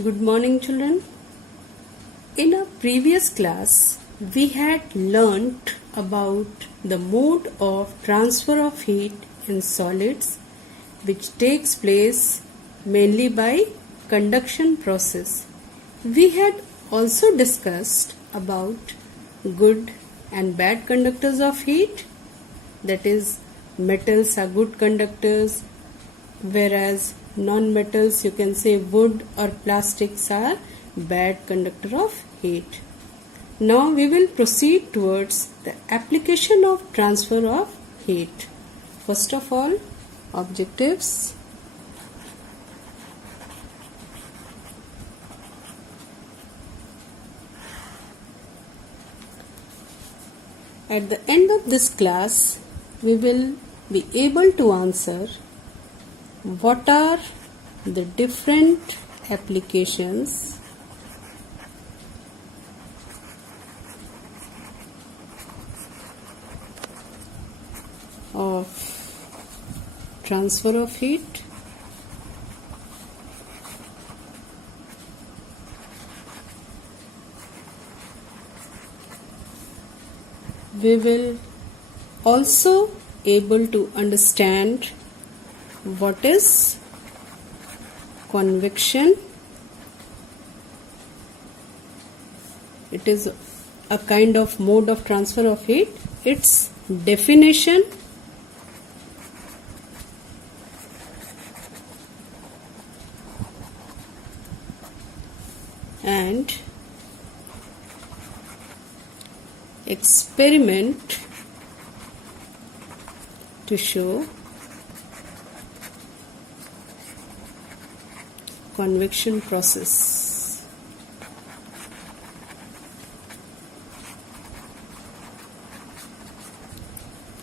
Good morning, children. In a previous class, we had learnt about the mode of transfer of heat in solids, which takes place mainly by conduction process. We had also discussed about good and bad conductors of heat, that is, metals are good conductors, whereas non-metals, you can say wood or plastics, are bad conductor of heat. Now we will proceed towards the application of transfer of heat. First of all, objectives. At the end of this class, we will be able to answer what are the different applications of transfer of heat, we will also able to understand what is convection. It is a kind of mode of transfer of heat. Its definition, and experiment to show convection process.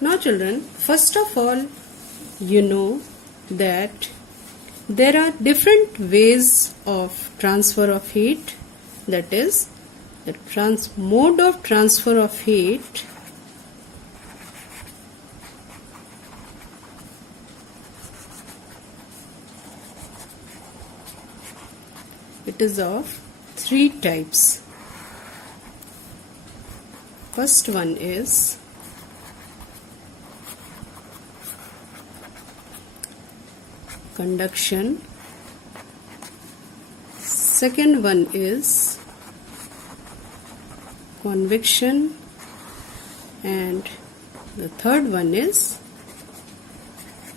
Now children, first of all, you know that there are different ways of transfer of heat, that is, the mode of transfer of heat it is of three types. First one is conduction. Second one is convection, and the third one is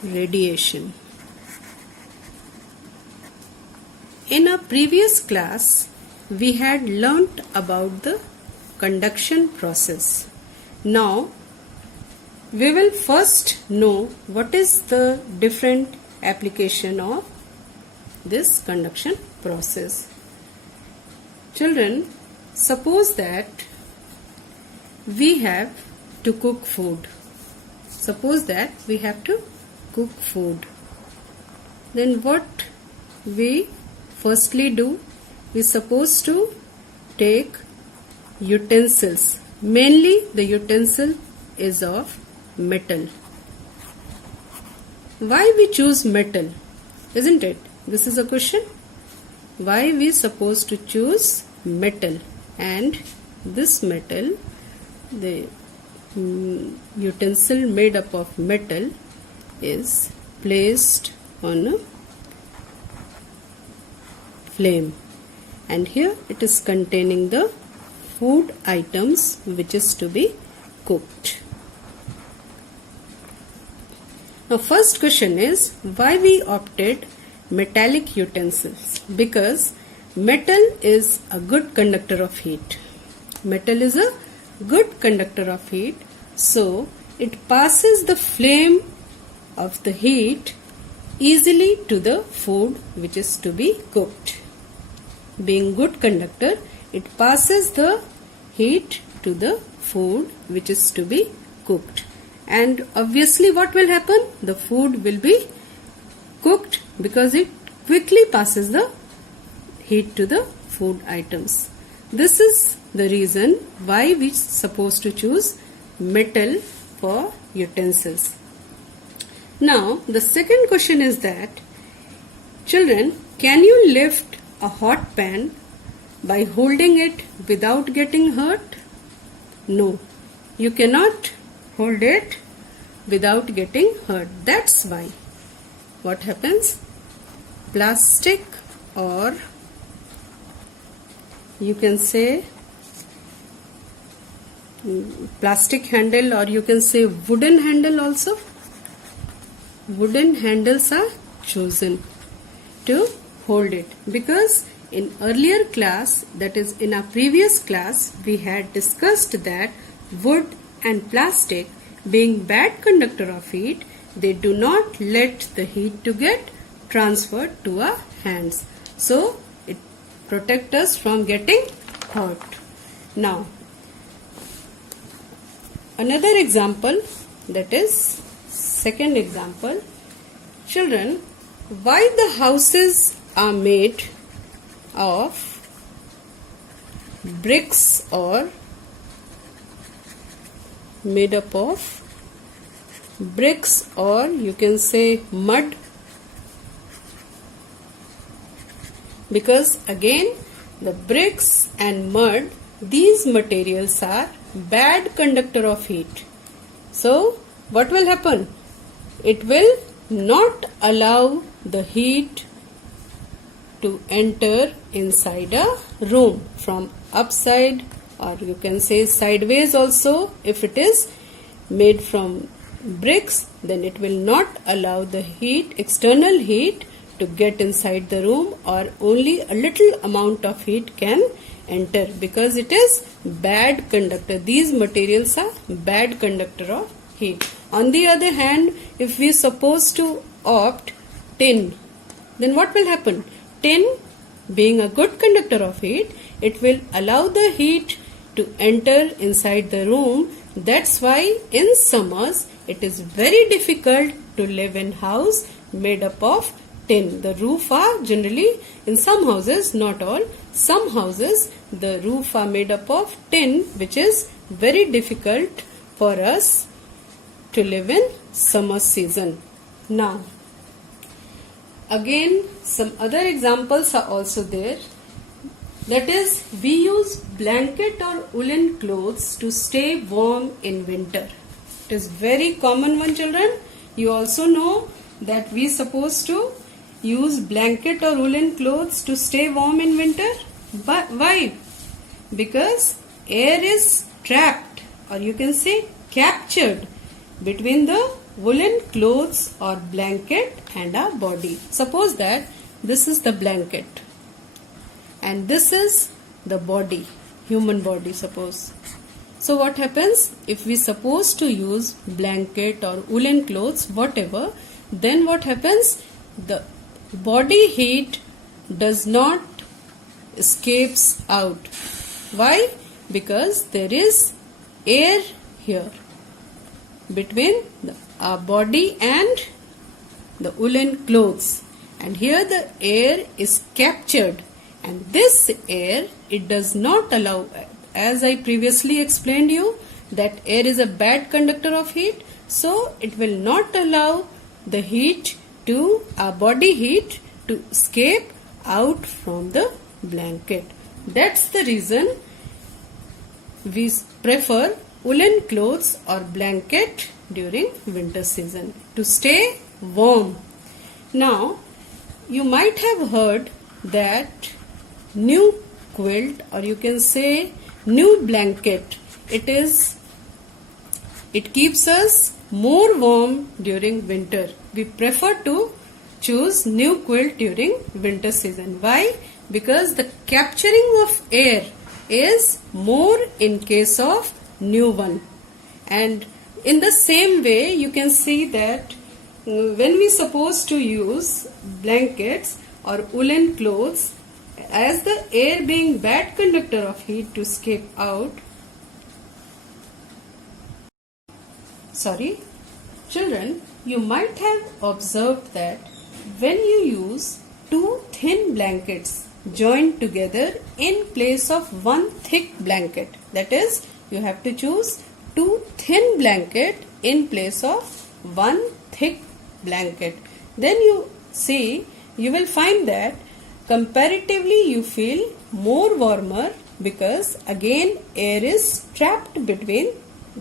radiation. In a previous class, we had learnt about the conduction process. Now, we will first know what is the different application of this conduction process. Children, suppose that we have to cook food. Suppose that we have to cook food. Then what we firstly do, we supposed to take utensils. Mainly the utensil is of metal. Why we choose metal? Isn't it? This is a question. Why we supposed to choose metal? And this metal, the utensil made up of metal, is placed on a flame, and here it is containing the food items which is to be cooked. Now first question is, why we opted metallic utensils? Because metal is a good conductor of heat. Metal is a good conductor of heat, so it passes the flame of the heat easily to the food which is to be cooked. Being good conductor, it passes the heat to the food which is to be cooked. And obviously what will happen? The food will be cooked because it quickly passes the heat to the food items. This is the reason why we supposed to choose metal for utensils. Now the second question is that, children, can you lift a hot pan by holding it without getting hurt? No, you cannot hold it without getting hurt. That's why what happens? Plastic, or you can say plastic handle, or you can say wooden handle also. Wooden handles are chosen to hold it, because in earlier class, that is in our previous class, we had discussed that wood and plastic, being bad conductor of heat, they do not let the heat to get transferred to our hands. So it protects us from getting hurt. Now, another example, that is second example. Children, why the houses are made of bricks or made up of bricks, or you can say mud? Because again, the bricks and mud, these materials are bad conductor of heat. So what will happen? It will not allow the heat to enter inside a room from upside, or you can say sideways also. If it is made from bricks, then it will not allow the heat, external heat, to get inside the room, or only a little amount of heat can enter, because it is bad conductor. These materials are bad conductor of heat. On the other hand, if we suppose to opt tin, then what will happen? Tin, being a good conductor of heat, it will allow the heat to enter inside the room. That's why in summers it is very difficult to live in house made up of tin. The roof are generally, in some houses, not all, some houses the roof are made up of tin, which is very difficult for us to live in summer season. Now, again, some other examples are also there. That is, we use blanket or woolen clothes to stay warm in winter. It is very common one, children. You also know that we supposed to use blanket or woolen clothes to stay warm in winter. But why? Because air is trapped, or you can say captured, between the woolen clothes or blanket and our body. Suppose that this is the blanket and this is the body, human body, suppose. So what happens if we suppose to use blanket or woolen clothes, whatever, then what happens? The body heat does not escapes out. Why? Because there is air here between our body and the woolen clothes, and here the air is captured, and this air, it does not allow, as I previously explained you, that air is a bad conductor of heat, so it will not allow the heat to, our body heat, to escape out from the blanket. That's the reason we prefer woolen clothes or blanket during winter season to stay warm. Now, you might have heard that new quilt, or you can say new blanket, it keeps us more warm during winter. We prefer to choose new quilt during winter season. Why? Because the capturing of air is more in case of new one. And in the same way, you can see that when we suppose to use blankets or woolen clothes, as the air being bad conductor of heat to escape out, children, you might have observed that when you use two thin blankets joined together in place of one thick blanket, that is, you have to choose two thin blanket in place of one thick blanket, then you see, you will find that comparatively you feel more warmer because again air is trapped between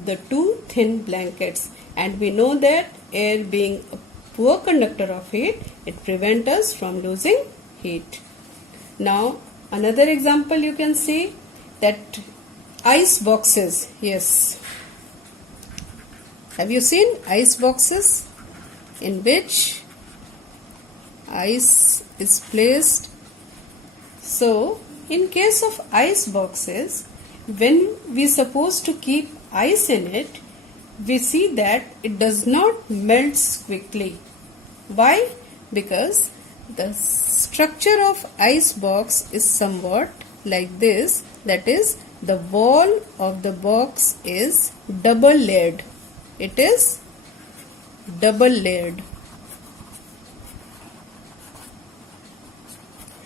the two thin blankets, and we know that air being a poor conductor of heat, it prevents us from losing heat. Now another example you can see that ice boxes. Yes, have you seen ice boxes in which ice is placed? So in case of ice boxes, when we supposed to keep ice in it, we see that it does not melt quickly. Why? Because the structure of ice box is somewhat like this, that is, the wall of the box is double layered. It is double layered.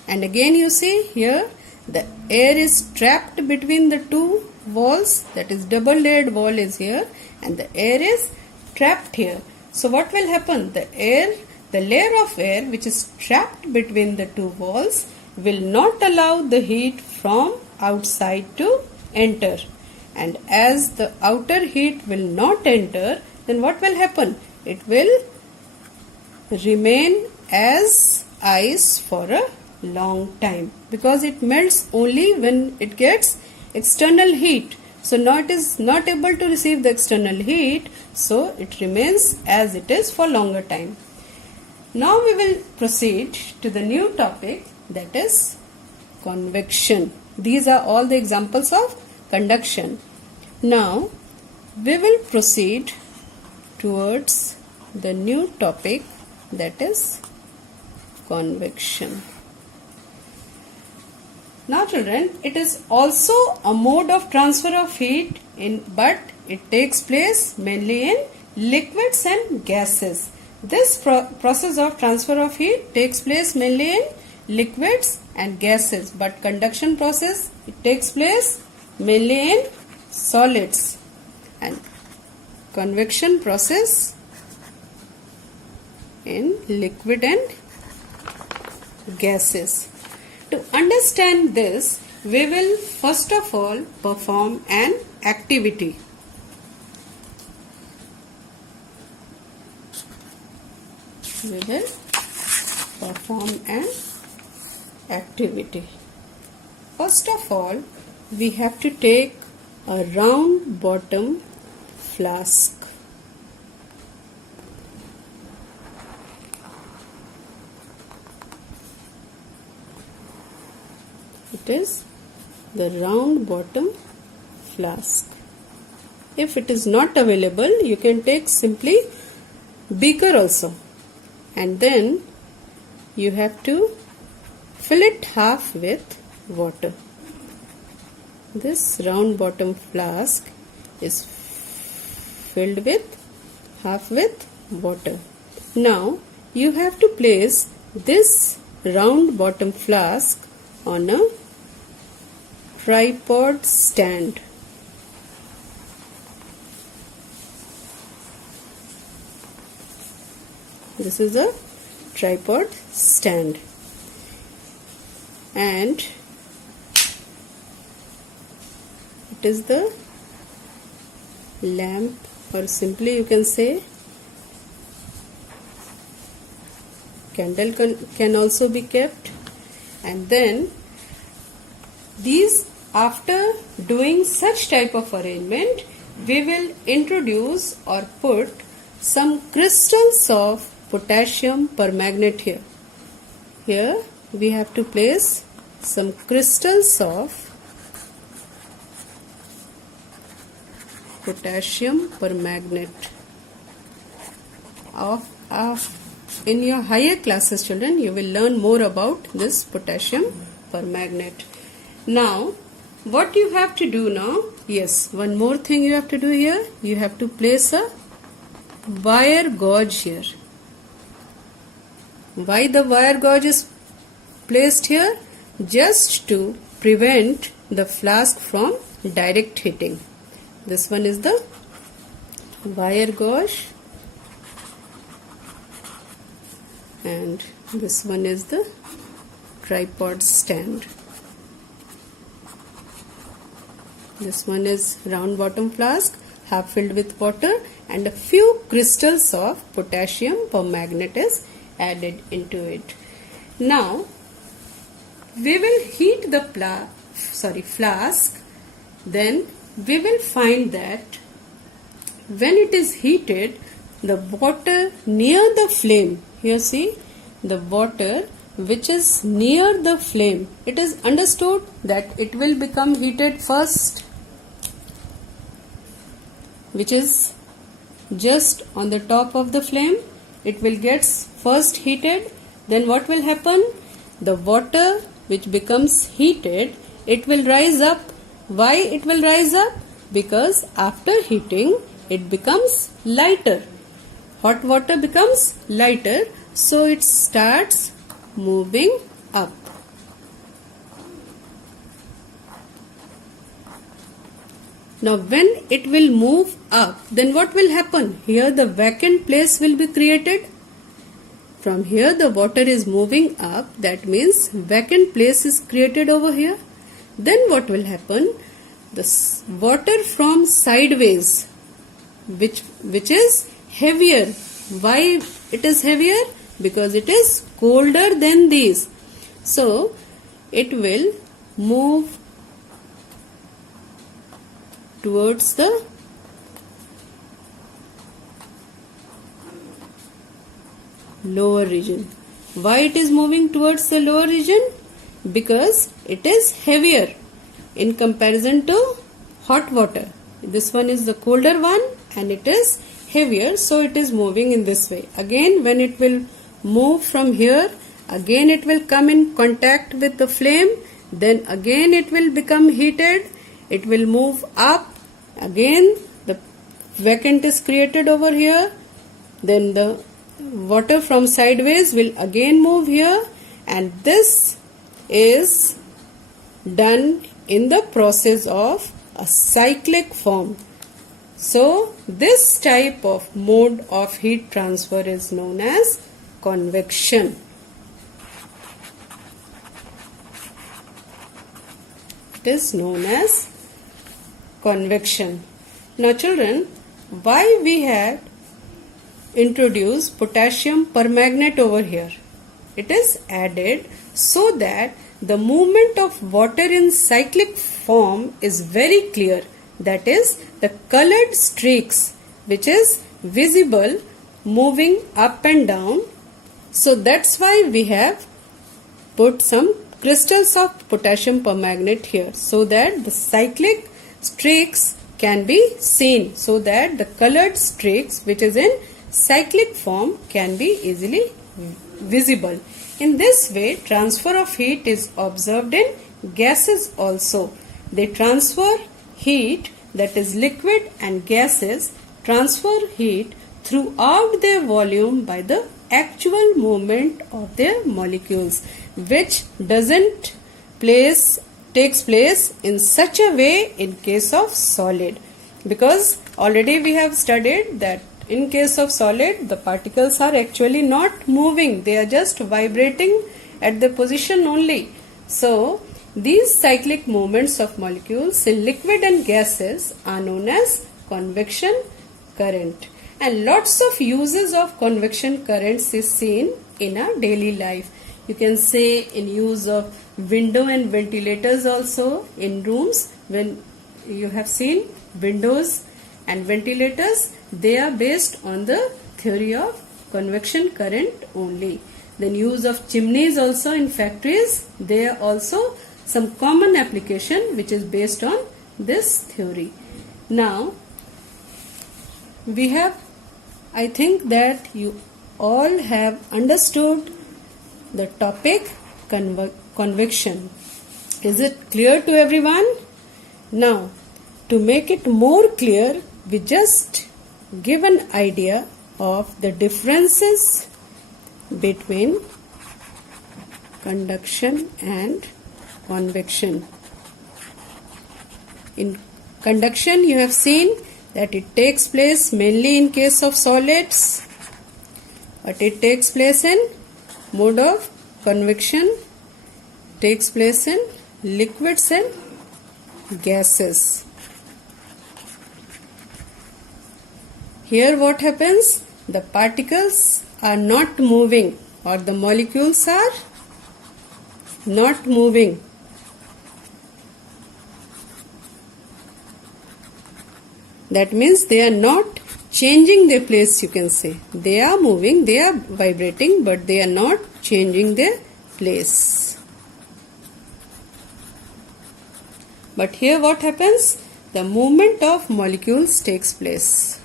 And again you see here the air is trapped between the two walls, that is double layered wall is here and the air is trapped here. So what will happen? The layer of air which is trapped between the two walls will not allow the heat from outside to enter. And as the outer heat will not enter, then what will happen? It will remain as ice for a long time because it melts only when it gets external heat. So now it is not able to receive the external heat, so it remains as it is for longer time. Now we will proceed to the new topic, that is convection. These are all the examples of conduction. Now we will proceed towards the new topic, that is convection. Now children, it is also a mode of transfer of heat but it takes place mainly in liquids and gases. This process of transfer of heat takes place mainly in liquids and gases, but conduction process, it takes place mainly in solids, and convection process in liquid and gases. To understand this, we will first of all perform an activity. We will perform an activity. First of all, we have to take a round bottom flask. It is the round bottom flask. If it is not available, you can take simply beaker also, and then you have to fill it half with water. This round bottom flask is filled with half with water. Now you have to place this round bottom flask on a tripod stand. This is a tripod stand, and it is the lamp, or simply you can say candle can also be kept. And then after doing such type of arrangement, we will introduce or put some crystals of potassium permanganate here. Here we have to place some crystals of potassium permanganate. In your higher classes, children, you will learn more about this potassium permanganate. Now, what you have to do now? Yes, one more thing you have to do here. You have to place a wire gauge here. Why the wire gauge is placed here? Just to prevent the flask from direct hitting. This one is the wire gauge, and this one is the tripod stand. This one is round bottom flask, half filled with water, and a few crystals of potassium permanganate is added into it. Now we will heat the flask. Then we will find that when it is heated, the water near the flame, here see, the water which is near the flame, it is understood that it will become heated first, which is just on the top of the flame. It will get first heated. Then what will happen? The water which becomes heated, it will rise up. Why it will rise up? Because after heating it becomes lighter. Hot water becomes lighter, so it starts moving up. Now when it will move up, then what will happen? Here the vacant place will be created. From here the water is moving up, that means vacant place is created over here. Then what will happen? The water from sideways, which is heavier. Why it is heavier? Because it is colder than these. So it will move towards the lower region. Why it is moving towards the lower region? Because it is heavier in comparison to hot water. This one is the colder one and it is heavier, so it is moving in this way. Again, when it will move from here, again it will come in contact with the flame, then again it will become heated, it will move up, again the vacant is created over here, then the water from sideways will again move here, and this is done in the process of a cyclic form. So this type of mode of heat transfer is known as convection. It is known as convection. Now children, why we had introduced potassium permanganate over here? It is added so that the movement of water in cyclic form is very clear. That is, the colored streaks which is visible moving up and down. So that's why we have put some crystals of potassium permanganate here, so that the cyclic streaks can be seen, so that the colored streaks which is in cyclic form can be easily visible. In this way, transfer of heat is observed in gases also. They transfer heat, that is liquid and gases transfer heat throughout their volume by the actual movement of their molecules, which takes place in such a way in case of solid. Because already we have studied that in case of solid, the particles are actually not moving, they are just vibrating at the position only. So these cyclic movements of molecules in liquid and gases are known as convection current. And lots of uses of convection currents is seen in our daily life. You can say in use of window and ventilators also in rooms. When you have seen windows and ventilators, they are based on the theory of convection current only. Then use of chimneys also in factories, they are also some common application which is based on this theory. Now I think that you all have understood the topic convection. Is it clear to everyone? Now, to make it more clear, we just give an idea of the differences between conduction and convection. In conduction, you have seen that it takes place mainly in case of solids, but it takes place in mode of convection takes place in liquids and gases. Here what happens? The particles are not moving, or the molecules are not moving. That means they are not changing their place, you can say. They are moving, they are vibrating, but they are not changing their place. But here what happens? The movement of molecules takes place.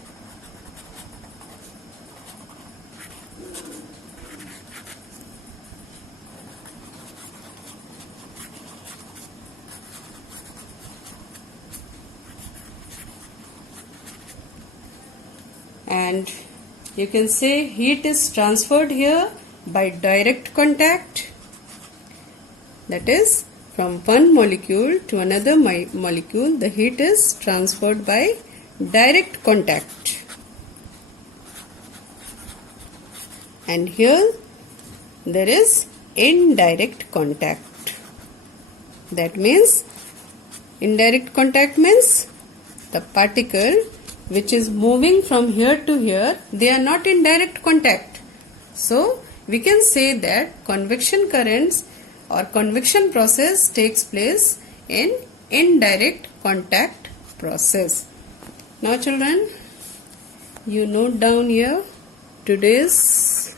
And you can say heat is transferred here by direct contact. That is, from one molecule to another molecule, the heat is transferred by direct contact. And here there is indirect contact. That means, indirect contact means the particle which is moving from here to here, they are not in direct contact. So, we can say that convection currents or convection process takes place in indirect contact process. Now children, you note down here today's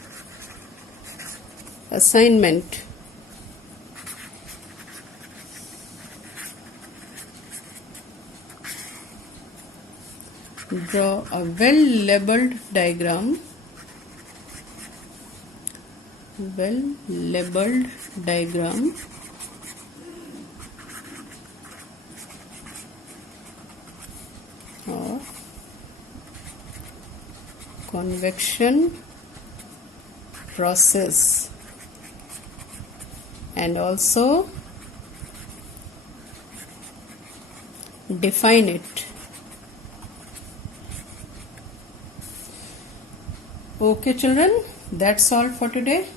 assignment. Draw a well-labeled diagram. Well-labeled diagram of convection process, and also define it. Okay children, that's all for today.